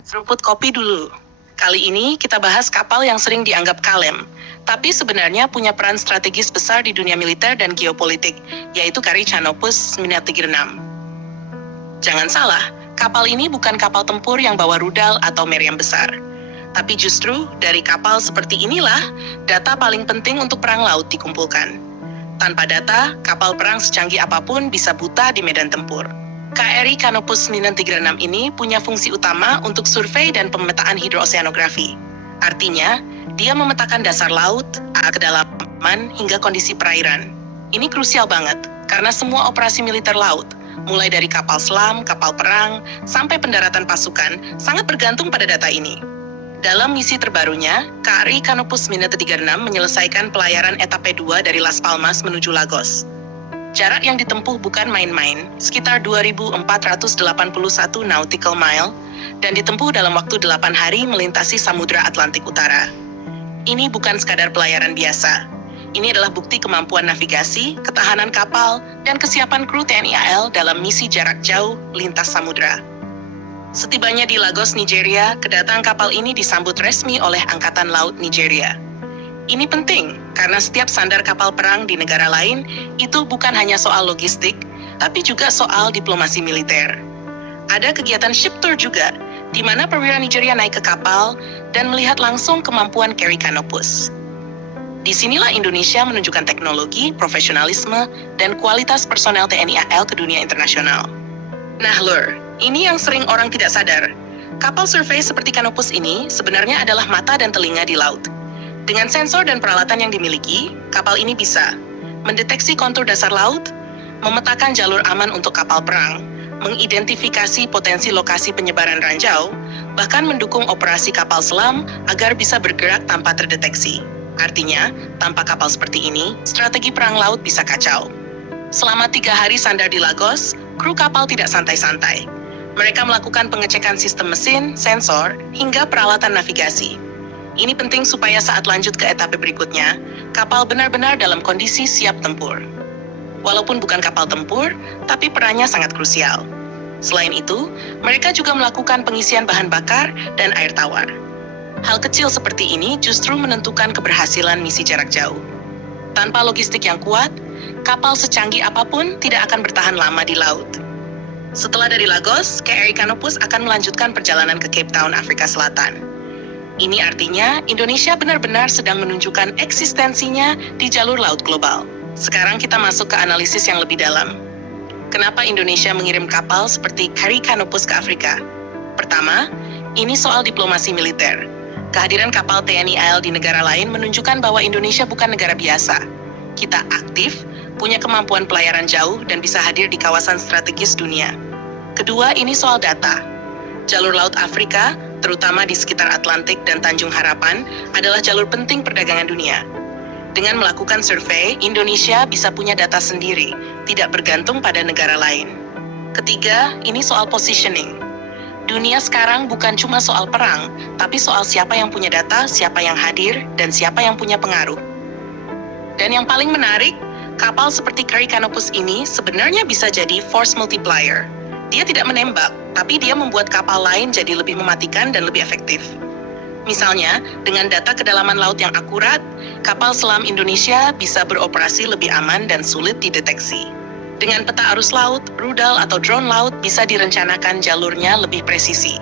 Seruput kopi dulu. Kali ini kita bahas kapal yang sering dianggap kalem, tapi sebenarnya punya peran strategis besar di dunia militer dan geopolitik, yaitu kri Canopus Minatigreenam. Jangan salah, kapal ini bukan kapal tempur yang bawa rudal atau meriam besar. Tapi justru dari kapal seperti inilah, data paling penting untuk perang laut dikumpulkan. Tanpa data, kapal perang secanggih apapun bisa buta di medan tempur. KRI Canopus Minatigreenam ini punya fungsi utama untuk survei dan pemetaan hidrooseanografi. Artinya, dia memetakan dasar laut, kedalaman, hingga kondisi perairan. Ini krusial banget, karena semua operasi militer laut, mulai dari kapal selam, kapal perang, sampai pendaratan pasukan, sangat bergantung pada data ini. Dalam misi terbarunya, KRI Canopus Minatigreenam menyelesaikan pelayaran etape 2 dari Las Palmas menuju Lagos. Jarak yang ditempuh bukan main-main, sekitar 2.481 nautical mile, dan ditempuh dalam waktu 8 hari melintasi Samudra Atlantik Utara. Ini bukan sekadar pelayaran biasa. Ini adalah bukti kemampuan navigasi, ketahanan kapal, dan kesiapan kru TNI AL dalam misi jarak jauh lintas samudra. Setibanya di Lagos, Nigeria, kedatangan kapal ini disambut resmi oleh Angkatan Laut Nigeria. Ini penting, karena setiap sandar kapal perang di negara lain itu bukan hanya soal logistik, tapi juga soal diplomasi militer. Ada kegiatan ship tour juga, di mana perwira Nigeria naik ke kapal dan melihat langsung kemampuan KRI Canopus. Disinilah Indonesia menunjukkan teknologi, profesionalisme, dan kualitas personel TNI AL ke dunia internasional. Nah lur, ini yang sering orang tidak sadar. Kapal survei seperti Canopus ini sebenarnya adalah mata dan telinga di laut. Dengan sensor dan peralatan yang dimiliki, kapal ini bisa mendeteksi kontur dasar laut, memetakan jalur aman untuk kapal perang, mengidentifikasi potensi lokasi penyebaran ranjau, bahkan mendukung operasi kapal selam agar bisa bergerak tanpa terdeteksi. Artinya, tanpa kapal seperti ini, strategi perang laut bisa kacau. Selama 3 hari sandar di Lagos, kru kapal tidak santai-santai. Mereka melakukan pengecekan sistem mesin, sensor, hingga peralatan navigasi. Ini penting supaya saat lanjut ke etape berikutnya, kapal benar-benar dalam kondisi siap tempur. Walaupun bukan kapal tempur, tapi perannya sangat krusial. Selain itu, mereka juga melakukan pengisian bahan bakar dan air tawar. Hal kecil seperti ini justru menentukan keberhasilan misi jarak jauh. Tanpa logistik yang kuat, kapal secanggih apapun tidak akan bertahan lama di laut. Setelah dari Lagos, KRI Canopus akan melanjutkan perjalanan ke Cape Town, Afrika Selatan. Ini artinya Indonesia benar-benar sedang menunjukkan eksistensinya di jalur laut global. Sekarang kita masuk ke analisis yang lebih dalam. Kenapa Indonesia mengirim kapal seperti KRI Canopus ke Afrika? Pertama, ini soal diplomasi militer. Kehadiran kapal TNI AL di negara lain menunjukkan bahwa Indonesia bukan negara biasa. Kita aktif, punya kemampuan pelayaran jauh, dan bisa hadir di kawasan strategis dunia. Kedua, ini soal data. Jalur Laut Afrika, terutama di sekitar Atlantik dan Tanjung Harapan, adalah jalur penting perdagangan dunia. Dengan melakukan survei, Indonesia bisa punya data sendiri, tidak bergantung pada negara lain. Ketiga, ini soal positioning. Dunia sekarang bukan cuma soal perang, tapi soal siapa yang punya data, siapa yang hadir, dan siapa yang punya pengaruh. Dan yang paling menarik, kapal seperti KRI Canopus ini sebenarnya bisa jadi force multiplier. Dia tidak menembak, tapi dia membuat kapal lain jadi lebih mematikan dan lebih efektif. Misalnya, dengan data kedalaman laut yang akurat, kapal selam Indonesia bisa beroperasi lebih aman dan sulit dideteksi. Dengan peta arus laut, rudal atau drone laut bisa direncanakan jalurnya lebih presisi.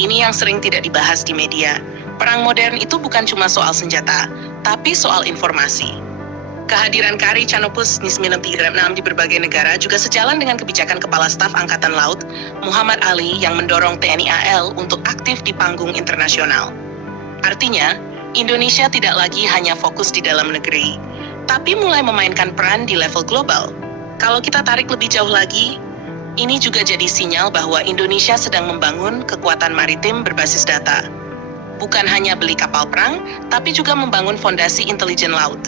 Ini yang sering tidak dibahas di media. Perang modern itu bukan cuma soal senjata, tapi soal informasi. Kehadiran KRI Canopus Minatigreenam di berbagai negara juga sejalan dengan kebijakan Kepala Staf Angkatan Laut, Muhammad Ali, yang mendorong TNI AL untuk aktif di panggung internasional. Artinya, Indonesia tidak lagi hanya fokus di dalam negeri, tapi mulai memainkan peran di level global. Kalau kita tarik lebih jauh lagi, ini juga jadi sinyal bahwa Indonesia sedang membangun kekuatan maritim berbasis data. Bukan hanya beli kapal perang, tapi juga membangun fondasi intelijen laut.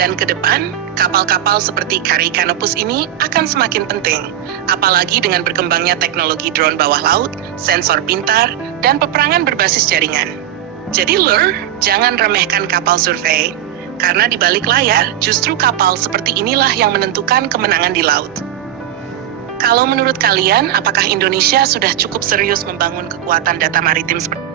Dan ke depan, kapal-kapal seperti KRI Canopus ini akan semakin penting, apalagi dengan berkembangnya teknologi drone bawah laut, sensor pintar, dan peperangan berbasis jaringan. Jadi lur, jangan remehkan kapal survei, karena di balik layar justru kapal seperti inilah yang menentukan kemenangan di laut. Kalau menurut kalian, apakah Indonesia sudah cukup serius membangun kekuatan data maritim seperti